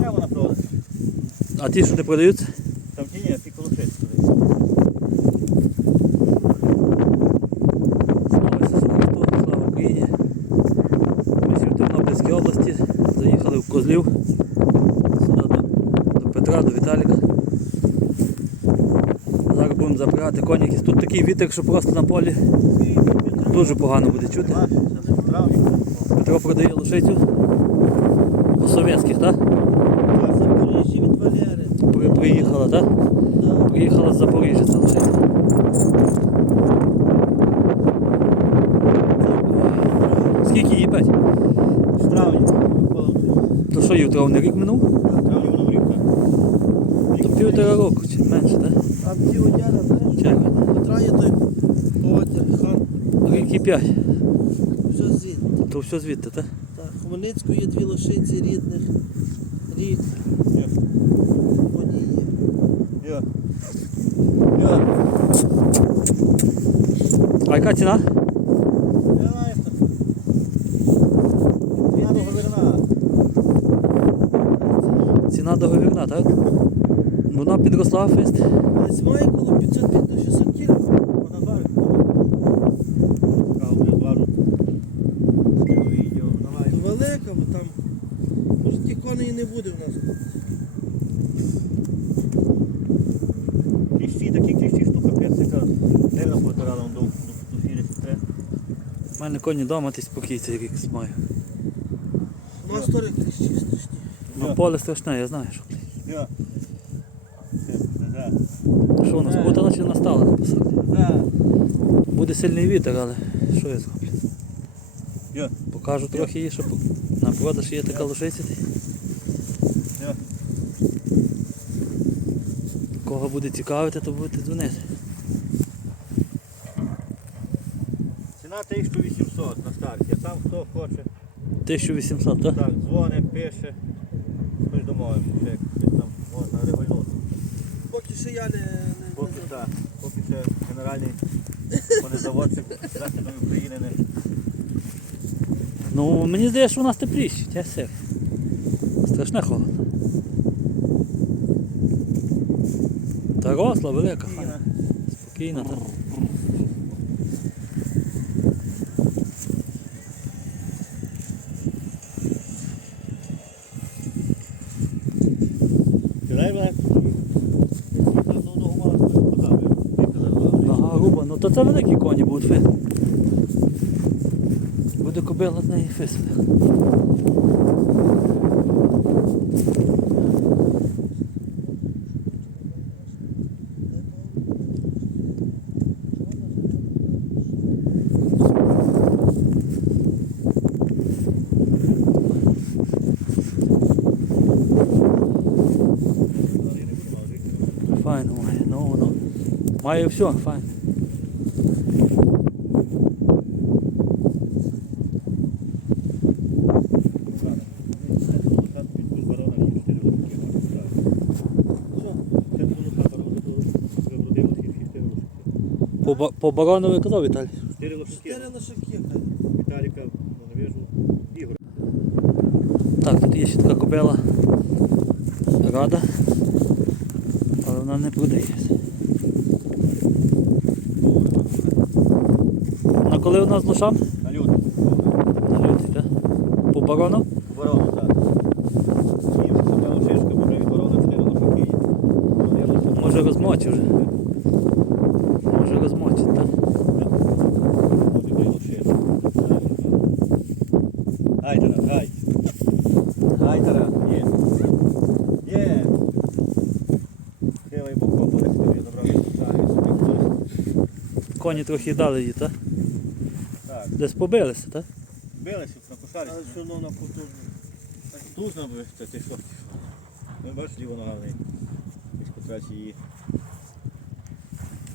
Треба на продаж. А ті, що не продаються? Там ті ні, а ті колошиці. Слава Ісусу Христу, слава Україні. Ми всі в Тернопільській області. Заїхали в Козлів. Сюди до, до Петра, до Віталіка. Зараз будемо запрягати коні. якісь. Тут такий вітер, що просто на полі дуже погано буде чути. Петро продає лошицю по совєтських, так? Запоріжжя від Валери. При- Приїхала, так? Да. Приїхала з Запоріжжя лошиця. Скільки їй п'ять? В травні. То що їй травний рік минув? В травні воно в рік, так. То півтора року чи менше, так? А ці одяра, знаєш, Червень. Є той одяг, хан, Рік і п'ять. все звідти. То все звідти, так? Так, Хмельницької є дві лошиці рідних. Є. Є. А яка ціна? Я договірна. Ціна договірна, так? Вона підросла фест. Десь має коло 500 до 600 кіло. Вона зараз. Каву не зважу. Скину відео. Давай. Велика, бо там. Ті коней не буде в нас. Кліщі, такі кліщі, що капець, яка дивна повторяла до, до, до фірі сестри. У мене коні вдома, ти спокій цей рік маю. У нас теж кліщі страшні. Ну поле страшне, я знаю, що. Що у нас скутана чи настала на посаді? Буде сильний вітер, але що я зроблю? Покажу трохи її, щоб на продаж є така лошиця. Я. Кого буде цікавити, то будете дзвонити. Ціна 1800 на старті, а там хто хоче. 1800, так? Так, дзвонить, пише. Хтось домовився, ще якось там можна регулювати. Поки що я не, не, Поки не так, поки ще генеральний конезаводчик Західної України не. Ну, мені здається, що у нас тепліше, тя сир. Страшне холодно. Та росла, велика, файна. Спокійна, так. Ну. Нога груба, ну то це великі коні будуть фи. Буде кобила з неї фис. Файно має, ну ну. Має все, файно. По, ба- по баронові казав Віталій. Чотири лошаки. Чотири лошаки. Віталіка, ну. Ігор. Так, тут є ще така кобила. Рада. Але вона не продається. На коли у нас лошам? На люди. На лютий, так? По барону? Ворона, так. І ось така лошишка, може і ворона чотири лошаки. є. Може розмочить вже. Може розмочить, так? Буде той лошишка. Гайтера, гай. Гайтера, є. Є. Боком, я забрав хтось. Коні трохи дали її, так? Десь побилися, так? билися на кошарі. Але все одно на потужну. Тусно би, це ти що? Ми бачиш, ліво нога. Десь потраці її.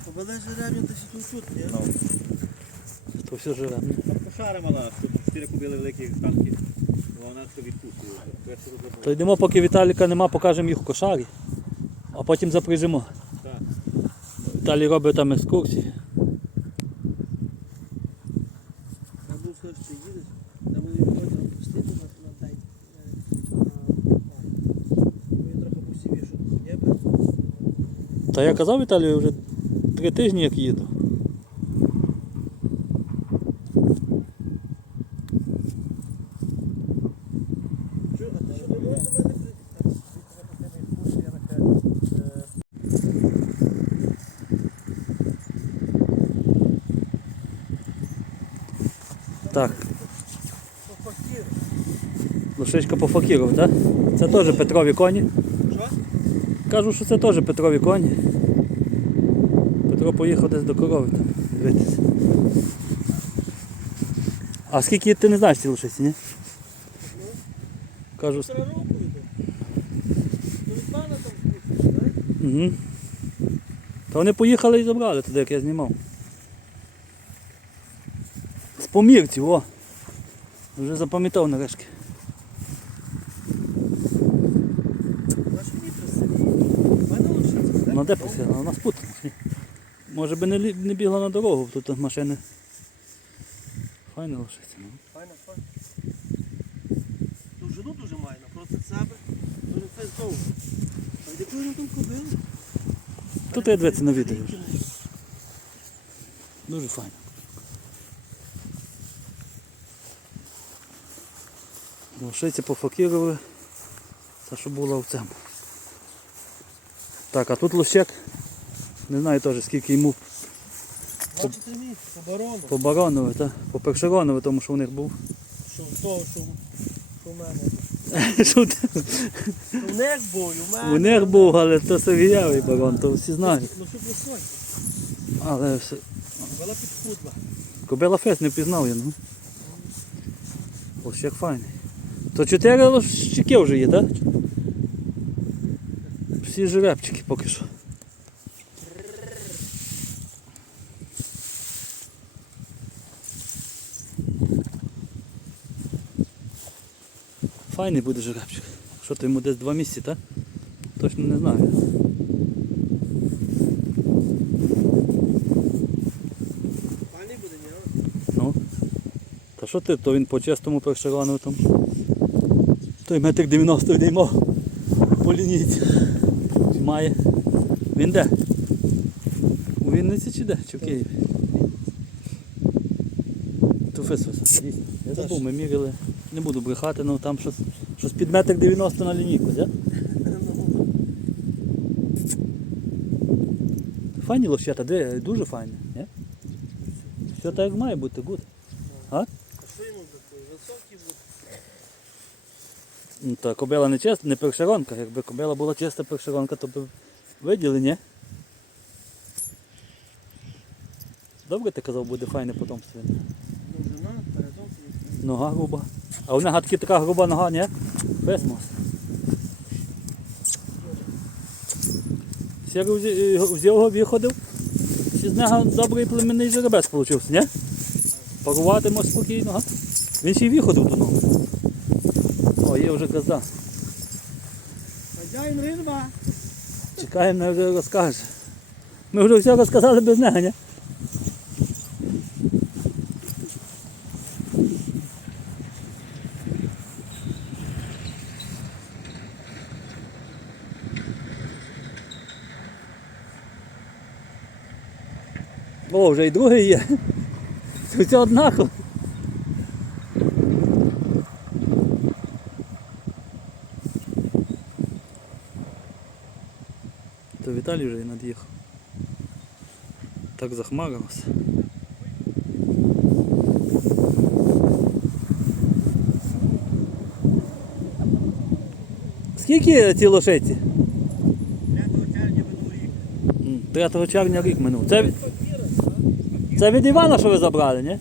Побеле жеребня десь тут тут, ні? Ну, То все живе. там кошара мала, тут чотири кубили великі танки. Вона все відпустила. То йдемо, поки Віталіка нема, покажемо їх в кошарі, а потім запряжемо. Так. Віталій робить там екскурсії. Я був сказати, що їдеш. Я буду його пустити на на день. Та я казав Віталію вже три тижні як їду. Так. Лошичка по факіру, так? Це теж Петрові коні. Кажу, що це теж Петрові коні. Петро поїхав десь до корови там. Дивитися. А скільки ти не знаєш ці лошиці, ні? Кажу, так? Угу. Та вони поїхали і забрали туди, як я знімав. З помірців, о! Вже запам'ятав нарешті. Лошиця? Ну де посіла? Вона спутана. Може би не, не бігла на дорогу, тут машини. Файна лошиця. Ну. Файна, файна. Довжину дуже має, напроти себе. Дуже файно довго. А де коли там кобили? Тут я дивиться на відео. Дуже файно. Лошиці пофакірували. Це що було в цьому. Так, а тут лощек. Не знаю теж скільки йому мій, по барону. по баронове, та? по першеронове, тому що у них був. Що в того, що, в- що в мене. Що Що них був, в мене. У них був, але то Сергієвий барон, то всі знають. Ну що просой. Але все. Була підхудла. Кобила фест не впізнав я, ну. Лощек файний. То чотири лощики вже є, так? Всі жеребчики поки що. Файний буде жеребчик. Що то йому десь два місяці, так? Точно не знаю. Пані буде, ні? Ну. Та що ти, то він по чистому першерону там. Той метр 90 йдемо по лінійці. Має? Він де? У Вінниці чи де? Чи в Києві? Дійсно. Я забув, ми міряли. Не буду брехати, ну там щось, щось під метр 90 на лінійку, да? Файні лощата, де дуже файні. Ні? Все так як має бути, гуд. А що йому був. Ну, та кобила не чиста, не першеронка. Якби кобила була чиста першеронка, то б виділи, ні? Добре ти казав, буде файне потомство. Довжина. Нога груба. А у нього таки така груба нога, ні? Фесмос. Сірий взя- взяв його виходив. Чи з нього добрий племінний жеребець вийшов, ні? Паруватимо спокійно, га? Він ще й виходив є вже каза. Хазяїн ринва. Чекаємо, вже розкаже. Ми вже все розказали без нього, ні? О, вже й другий є. Це все однаково. Віталій вже і над'їхав. Так захмарився. Скільки ці лошиці? 3 червня рік минув. Це, це від Івана, що ви забрали, ні?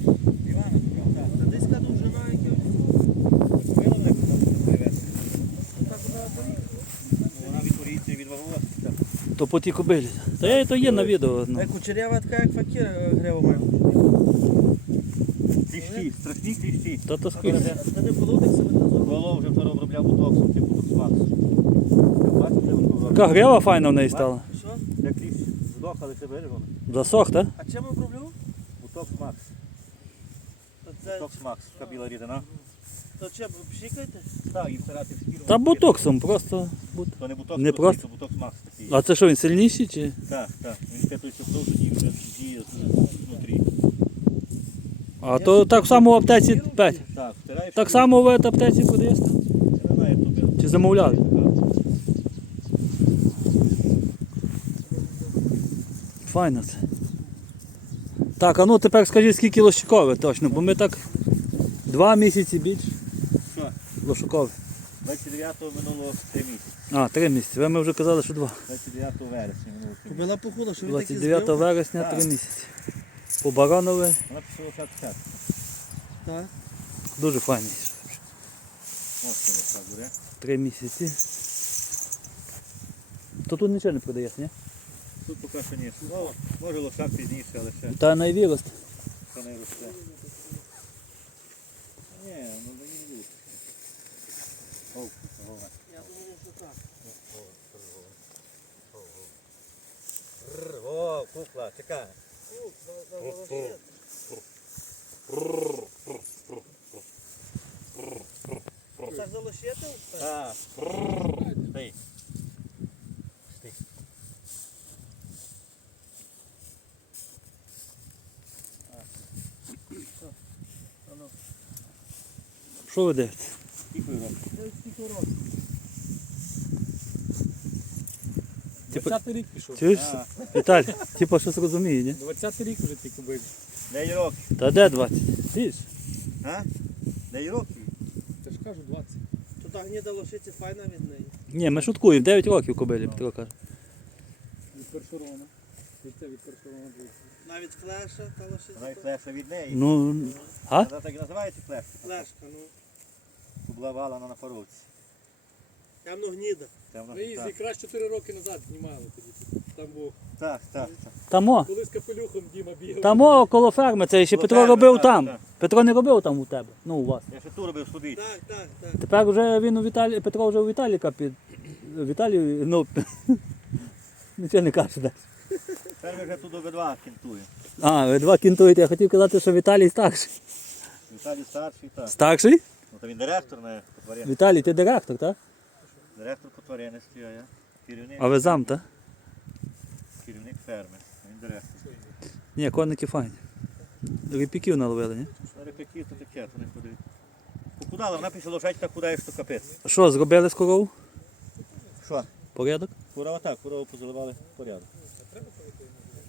Та десь ка довжина, яке так вона поріг. Вона від від ваговості. То по тій кобилі. Та я то є на відео. Ну. Як кучерява така, як факір грива має. Кліщі, страшні кліщі. Та то скільки. Та не колодиться, ви назову. Воло вже вчора обробляв бутоксом, типу от Така грива файна в неї стала. Що? як кліщ здох, але це виживано. Засох, так? А чим оброблю? Бутоксмакс. То це, Бутоксмакс, така біла рідина. То ви пшикаєте? Так, і втирати в шкіру. Та ботоксом просто бути. То не буток, Не крутий, просто? то буток Макс такий. А це що, він сильніший чи? Так, так. Він катується вдовж, тоді вже діє знутрі. А то так само в аптеці Петь. Так, втираєш. Так само в аптеці подаєш? так? Я не знаю, хто би- Чи замовляли? Файно це. Так, а ну тепер скажіть, скільки лощикове точно, бо ми так два місяці більше Що? лошукове. 29-го минуло 3 місяці. А, три місяці. Ви ми вже казали, що два. 29 вересня минуло 3 місяці. Кобила похула, що він такий 29 збив? вересня три місяці. По баранове Вона пішла 50. Так. Дуже файний. Ось це так буде. Три місяці. То тут нічого не продається, ні? Тут поки що ні. Ну, може лошак пізніше, але ще, Та найвірост. ще не росте. Ні, ну мені не буде. Я думаю, що так. О, кукла, чекай. Волосся. Це залишити? Так. Стій. Стій. Що ви дивитесь? Скільки? Типу- 20 рік пішов. Чуєш? А, Віталій, типу щось розуміє, ні? 20 рік вже тільки бив. Дай років. Та де 20? Ти ж? А? Дай років. Я ж кажу 20. Тут гніда лошиці файна від неї. Ні, ми шуткуємо, 9 років кобилі, Петро каже. Від першорона. Від це від першорона був. Навіть флеша та. Вона і флеша від неї. Ну, а? Вона так і називається флешка. Флешка, ну. Була валана на паровці. Явно гніда. Вона- Ми її так, якраз 4 роки назад знімали тоді. Там був. так, так. так. Тамо. Коли з капелюхом Діма бігав. Тамо коло ферми, це ще Коло Петро ферми, робив так, там. так. Петро не робив там у тебе. Ну, у вас. Я ще ту робив сходити. Так, так, так. Тепер вже він у Віталі... Петро вже у Віталіка під. Віталій, ну. Нічого не каже. Тепер ми вже тут обидва кінтуємо. А, ви два кінтуєте. Я хотів казати, що Віталій старший. Віталій старший, так. Старший? Ну, то він директор на потворенні. Віталій, ти директор, так? Директор потворенності, а я керівник, А ви зам, так? керівник ферми. Він директор. Ні, коники файні. Ріпіків наловили, ні? На репетів то таке, то не ходить. Покудала, вона після лошадь так кудає, що капець. Що, зробили з корову? Що? Порядок? Курова так, корову позаливали в порядок.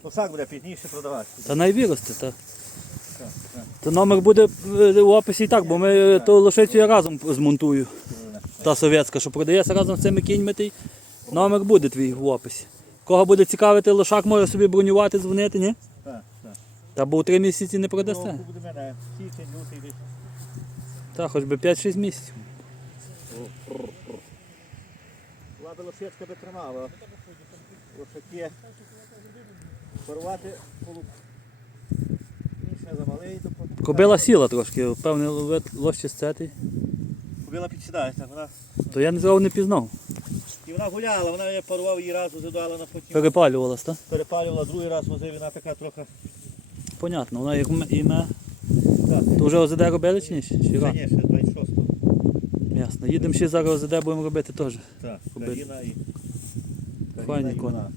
Лошак буде пізніше продавати. Та найвірости, так. Так, так. То номер буде е, у описі і так, бо ми е, ту лошицю я разом змонтую. Та совєтська, що продається разом з цими кіньми. той Номер буде твій в описі. Кого буде цікавити лошак, може собі бронювати, дзвонити, ні? Так, так. Та бо у три місяці не продасте. Буде мене. Січень, лютий десь. Та хоч би 5-6 місяців. Була би лошечка би тримала. Лошаки. Порвати полу. Інше замалий до Кобила сіла трошки, певне лощі сцетий. Кобила підсідає, так вона. То я не зразу не пізнав. І вона гуляла, вона я порвав її раз, задала на потім. Перепалювалась, так? Перепалювала, другий раз возив, вона така трохи. Понятно, вона як м- іме. Так, То вже ОЗД робили чи ні? Ще Ще рано? ні, ще 26-го. Ясно. Їдемо ще зараз ОЗД будемо робити теж. Так, країна і. Файні і коні. вона.